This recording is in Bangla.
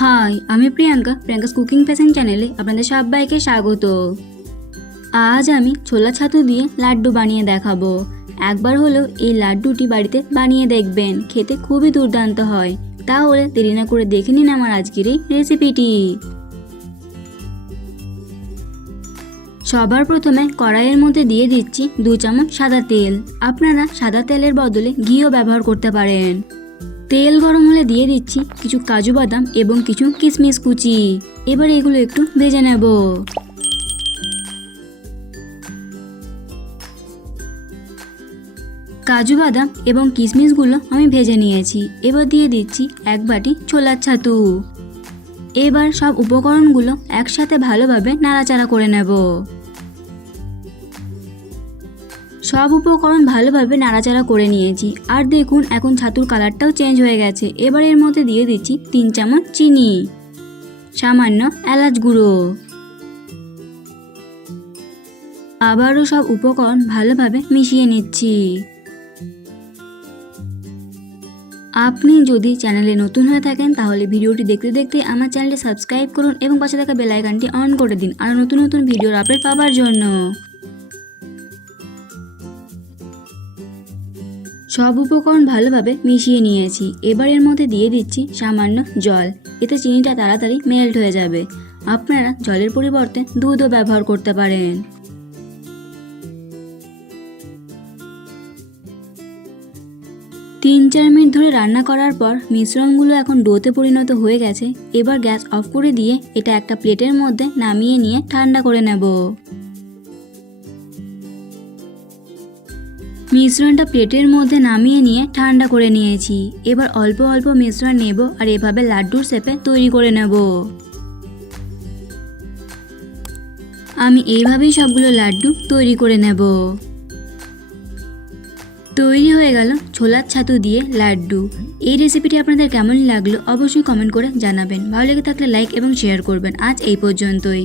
হাই আমি প্রিয়াঙ্কা প্রিয়াঙ্কাস কুকিং ফ্যাশন চ্যানেলে আপনাদের সবাইকে স্বাগত। আজ আমি ছোলা ছাতু দিয়ে লাড্ডু বানিয়ে দেখাবো। একবার হলেও এই লাড্ডুটি বাড়িতে বানিয়ে দেখবেন, খেতে খুবই দুর্দান্ত হয়। তাহলে দেরি না করে দেখে নিন আমার আজকের এই রেসিপিটি সবার প্রথমে কড়াইয়ের মধ্যে দিয়ে দিচ্ছি দু চামচ সাদা তেল। আপনারা সাদা তেলের বদলে ঘিও ব্যবহার করতে পারেন। তেল গরম হলে দিয়ে দিচ্ছি কিছু কাজু বাদাম এবং কিছু কিশমিশ কুচি। এবার এগুলো একটু ভেজে নেব। কাজু বাদাম এবং কিশমিশগুলো আমি ভেজে নিয়েছি। এবার দিয়ে দিচ্ছি এক বাটি ছোলার ছাতু। এবার সব উপকরণগুলো একসাথে ভালোভাবে নাড়াচাড়া করে নেব। সব উপকরণ ভালোভাবে নাড়াচাড়া করে নিয়েছি। আর দেখুন, এখন ছাতুর কালারটাও চেঞ্জ হয়ে গেছে। এবার এর মধ্যে দিয়ে দিচ্ছি তিন চামচ চিনি, সামান্য এলাচ গুঁড়ো। আবারও সব উপকরণ ভালোভাবে মিশিয়ে নিচ্ছি। আপনি যদি চ্যানেলে নতুন হয়ে থাকেন, তাহলে ভিডিওটি দেখতে দেখতে আমার চ্যানেলটি সাবস্ক্রাইব করুন এবং পাশে থাকা বেল আইকনটি অন করে দিন। আর নতুন নতুন ভিডিওর আপডেট পাওয়ার জন্য। সব উপকরণ ভালোভাবে মিশিয়ে নিয়েছি। এবার এর মধ্যে দিয়ে দিচ্ছি সামান্য জল। এতে চিনিটা তাড়াতাড়ি মেল্ট হয়ে যাবে। আপনারা জলের পরিবর্তে দুধও ব্যবহার করতে পারেন। তিন চার মিনিট ধরে রান্না করার পর মিশ্রণগুলো এখন ডোতে পরিণত হয়ে গেছে। এবার গ্যাস অফ করে দিয়ে এটা একটা প্লেটের মধ্যে নামিয়ে নিয়ে ঠান্ডা করে নেব। মিশ্রণটা প্লেটের মধ্যে নামিয়ে নিয়ে ঠান্ডা করে নিয়েছি। এবার অল্প অল্প মিশ্রণ নেব আর এভাবে লাড্ডুর শেপে তৈরি করে নেব। আমি এইভাবেই সবগুলো লাড্ডু তৈরি করে নেব। তৈরি হয়ে গেল ছোলার ছাতু দিয়ে লাড্ডু। এই রেসিপিটি আপনাদের কেমন লাগল অবশ্যই কমেন্ট করে জানাবেন। ভালো লেগে থাকলে লাইক এবং শেয়ার করবেন। আজ এই পর্যন্তই।